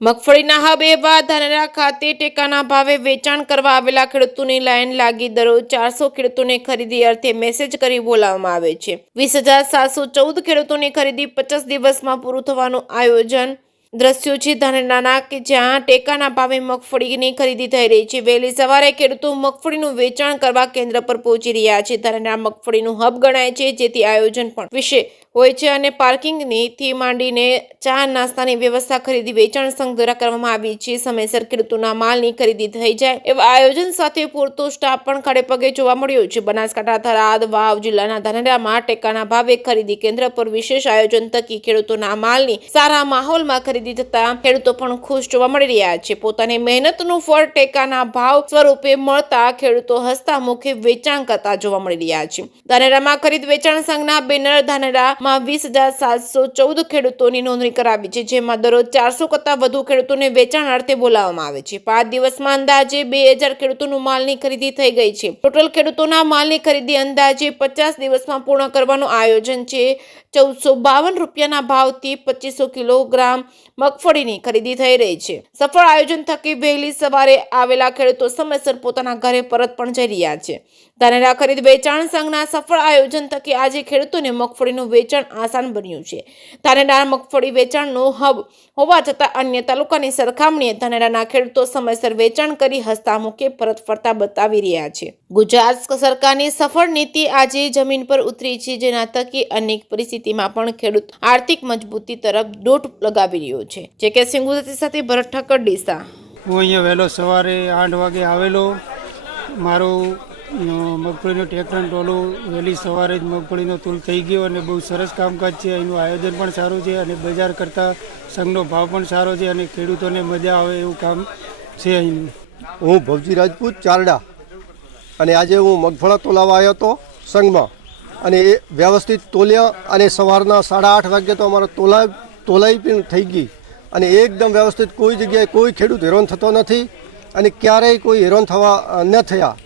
મગફળીના હબ એવા ધાનેરા ખાતે ટેકાના ભાવે વેચાણ કરવા આવેલા ખેડૂતોની લાઈન લાગી દરરોજ 400 ખેડૂતોને ખરીદી અર્થે મેસેજ કરી બોલાવવામાં આવે છે। 20,714 ખેડૂતોની ખરીદી 50 દિવસમાં પૂરું થવાનું આયોજન દ્રશ્યો છે ધાનેરાના કે જ્યાં ટેકાના ભાવે મગફળીની ખરીદી થઈ રહી છે। વહેલી સવારે ખેડૂતો મગફળીનું વેચાણ કરવા કેન્દ્ર પર પહોંચી રહ્યા છે। ધાનેરા મગફળીનું હબ ગણાય છે, જેથી આયોજન પણ વિશે હોય છે અને પાર્કિંગની થી માંડીને ચા નાસ્તાની વ્યવસ્થા ખરીદી વેચાણ સંઘ દ્વારા કરવામાં આવી છે। સમયસર ખેડૂતોના માલની ખરીદી થઈ જાય એવા આયોજન સાથે પૂરતો સ્ટાફ પણ ખડે પગે જોવા મળ્યો છે। બનાસકાંઠા, થરાદ, વાવ જિલ્લાના ધાનેરામાં ટેકાના ભાવે ખરીદી કેન્દ્ર પર વિશેષ આયોજન થકી ખેડૂતોના માલની સારા માહોલમાં ખરીદી થતા ખેડૂતો પણ ખુશ જોવા મળી રહ્યા છે। પોતાની મહેનતનું ફળ ટેકાના ભાવ સ્વરૂપે મળતા ખેડૂતો હસતા મુખે વેચાણ કરતા જોવા મળી રહ્યા છે। ધાનેરામાં ખરીદ વેચાણ સંઘના બેનર ધાનેરામાં 20,714 ખેડૂતોની નોંધણી કરાવી છે, જેમાં દરરોજ 400 કરતા વધુ ખેડૂતોને વેચાણ અર્થે બોલાવવામાં આવે છે। 5 દિવસમાં અંદાજે 2000 ખેડૂતોનું માલની ખરીદી થઈ ગઈ છે। ટોટલ ખેડૂતોના માલની ખરીદી અંદાજે 50 દિવસમાં પૂર્ણ કરવાનું આયોજન છે। 1452 રૂપિયાના ભાવથી 2500 કિલોગ્રામ મગફળીની ખરીદી થઈ રહી છે। સફળ આયોજન થકી વહેલી સવારે આવેલા ખેડૂતો સમયસર પોતાના ઘરે પરત પણ જઈ રહ્યા છે। ધાનેરા ખરીદ વેચાણ સંઘના સફળ આયોજન થકી આજે ખેડૂતોને મગફળીનું વેચાણ આસાન બન્યું છે। ધાનેરા મગફળી વેચાણનું હબ હોવા છતાં અન્ય તાલુકાની સરખામણીએ ધાનેરાના ખેડૂતો સમયસર વેચાણ કરી હસતા મુખે પરત ફરતા બતાવી રહ્યા છે। ગુજરાત સરકારની સફળ નીતિ આજે જમીન પર ઉતરી છે, જેના થકી અનેક પરિસ્થિતિમાં પણ ખેડૂત આર્થિક મજબૂતી તરફ દોટ લગાવી રહ્યો છે। જે કે સિંગુદતી સાથે ભરત ઠક્કર ડીસા। હું અહીંયા વહેલો સવારે 8 વાગે આવેલો। મારું મગફળીનું ટ્રેક્ટર ટોલું વહેલી સવારે જ મગફળીનો તૂલ થઈ ગયો અને બહુ સરસ કામકાજ છે। અહીંનું આયોજન પણ સારું છે અને બજાર કરતાં સંઘનો ભાવ પણ સારો છે અને ખેડૂતોને મજા આવે એવું કામ છે અહીંનું। હું ભવજી રાજપૂત ચારડા અને આજે હું મગફળા તોલાવા આવ્યો હતો સંઘમાં અને એ વ્યવસ્થિત તોલ્યા અને સવારના 8:30 વાગે તો અમારો તોલાઈ પણ થઈ ગઈ અને એકદમ વ્યવસ્થિત કોઈ જગ્યાએ કોઈ ખેડૂત હેરાન થતો નથી અને ક્યારેય કોઈ હેરાન થવા ન થયા।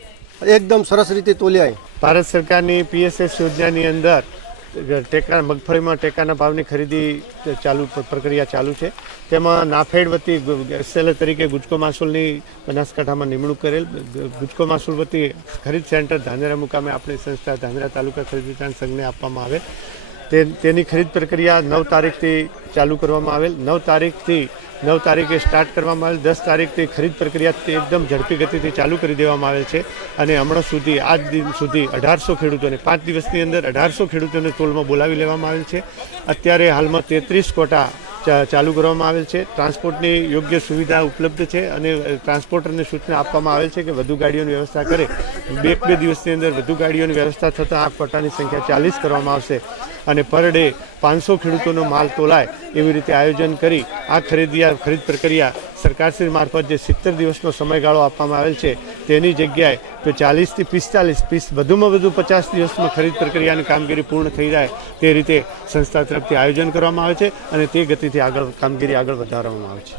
એકદમ સરસ રીતે તોલ્યા। ભારત સરકારની PSS યોજનાની અંદર મગફળીમાં ટેકાના ભાવની ખરીદી પ્રક્રિયા ચાલુ છે। તેમાં નાફેડ વતી SLA તરીકે ગુજકો માસૂલની બનાસકાંઠામાં નિમણૂક કરેલ। ગુજકો માસૂલ વતી ખરીદ સેન્ટર ધાનેરા મુકામે આપણી સંસ્થા ધાનેરા તાલુકા ખરીદ વેચાણ સંઘને આપવામાં આવેલ। તેની ખરીદ પ્રક્રિયા 9 તારીખથી ચાલુ કરવામાં આવેલ। 9 તારીખે સ્ટાર્ટ કરવામાં આવેલ। 10 તારીખથી ખરીદ પ્રક્રિયા એકદમ ઝડપી ગતિથી ચાલુ કરી દેવામાં આવેલ છે અને હમણાં સુધી આજ દિન સુધી 1800 ખેડૂતોને 5 દિવસની અંદર 1800 ખેડૂતોને તોલમાં બોલાવી લેવામાં આવેલ છે। અત્યારે હાલમાં 33 કોટા ચાલુ કરવામાં આવેલ છે। ટ્રાન્સપોર્ટની યોગ્ય સુવિધા ઉપલબ્ધ છે અને ટ્રાન્સપોર્ટરને સૂચના આપવામાં આવેલ છે કે વધુ ગાડીઓની વ્યવસ્થા કરે। 2 દિવસની અંદર વધુ ગાડીઓની વ્યવસ્થા થતાં આ કોટાની સંખ્યા 40 કરવામાં આવશે અને પર ડે 500 ખેડૂતોનો માલ તોલાય એવી રીતે આયોજન કરી આ ખરીદ પ્રક્રિયા સરકારશ્રી મારફત જે 70 દિવસનો સમયગાળો આપવામાં આવેલ છે તેની જગ્યાએ તો 40 થી 45 વધુમાં વધુ 50 દિવસમાં ખરીદ પ્રક્રિયાની કામગીરી પૂર્ણ થઈ જાય તે રીતે સંસ્થા તરફથી આયોજન કરવામાં આવે છે અને તે ગતિથી કામગીરી આગળ વધારવામાં આવે છે।